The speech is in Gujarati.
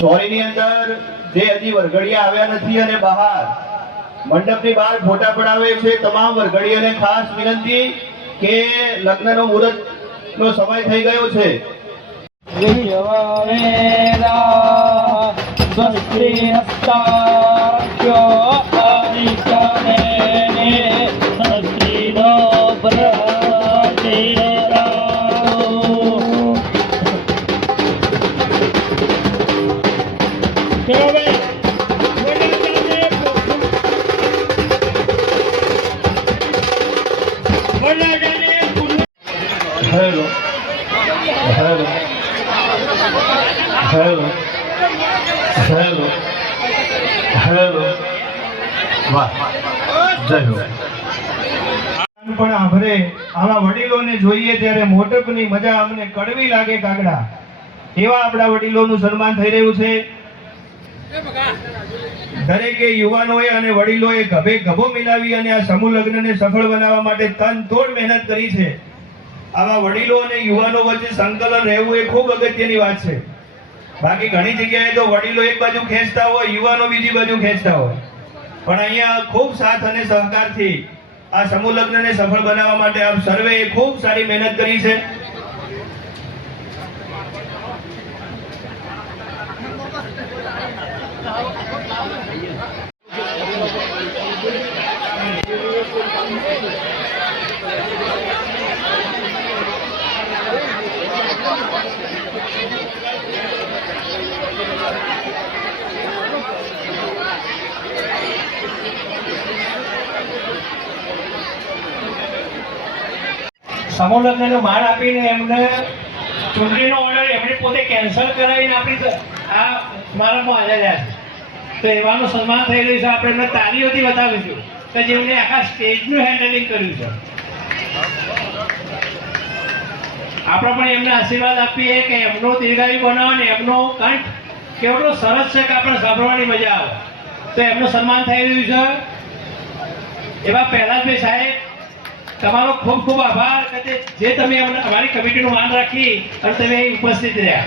ચોરીની અંદર જે હજી વરઘડિયા આવ્યા નથી અને બહાર મંડપની બહાર ફોટા પડાવે છે તમામ વરઘડીઓને ખાસ વિનંતી કે લગ્નનો મુહૂર્તનો સમય થઈ ગયો છે. Hello hello hello hello hello વાહ જય હો. પણ આભરે આવા વડીલોને જોઈએ ત્યારે મોટપની મજા અમને કડવી લાગે કાગડા, એવા આપણા વડીલોનું સન્માન થઈ રહ્યું છે. દરેકે યુવાનોએ અને વડીલોએ ગભે ગભો મિલાવી અને આ સમૂહ લગ્નને સફળ બનાવવા માટે તન તોડ મહેનત કરી છે. આવા વડીલો અને યુવાનો વચ્ચે સંકલન રહેવું એ ખૂબ અગત્યની વાત છે. બાકી ઘણી જગ્યાએ તો વડીલો એક બાજુ ખેંચતા હોય, યુવાનો બીજી બાજુ ખેંચતા હોય, પણ અહીંયા ખૂબ સાથ અને સહકારથી આ સમૂહ લગ્નને સફળ બનાવવા માટે આપ સર્વે ખૂબ સારી મહેનત કરી છે. સમૂહ લગ્નનો માન આપીને એમને ચૂંટણીનો ઓર્ડર એમણે પોતે કેન્સલ કરાવીને આપણી આ સમારંભમાં હાજર રહ્યા છે. તો એવાનું સન્માન થઈ રહ્યું છે. આપણે એમને તાળીઓથી બતાવીશું કે જેમણે આખા સ્ટેજનું હેન્ડલિંગ કર્યું છે. આપણે પણ એમને આશીર્વાદ આપીએ કે એમનો દીર્ઘાયુ બનાવો ને એમનો કંઠ કેવડો સરસ છે કે આપણે સાંભળવાની મજા આવે. તો એમનું સન્માન થઈ રહ્યું છે. એવા પ્રહલાદભાઈ સાહેબ, તમારો ખૂબ ખૂબ આભાર કે જે તમે અમારી કમિટીનું માન રાખી અને તમે ઉપસ્થિત રહ્યા.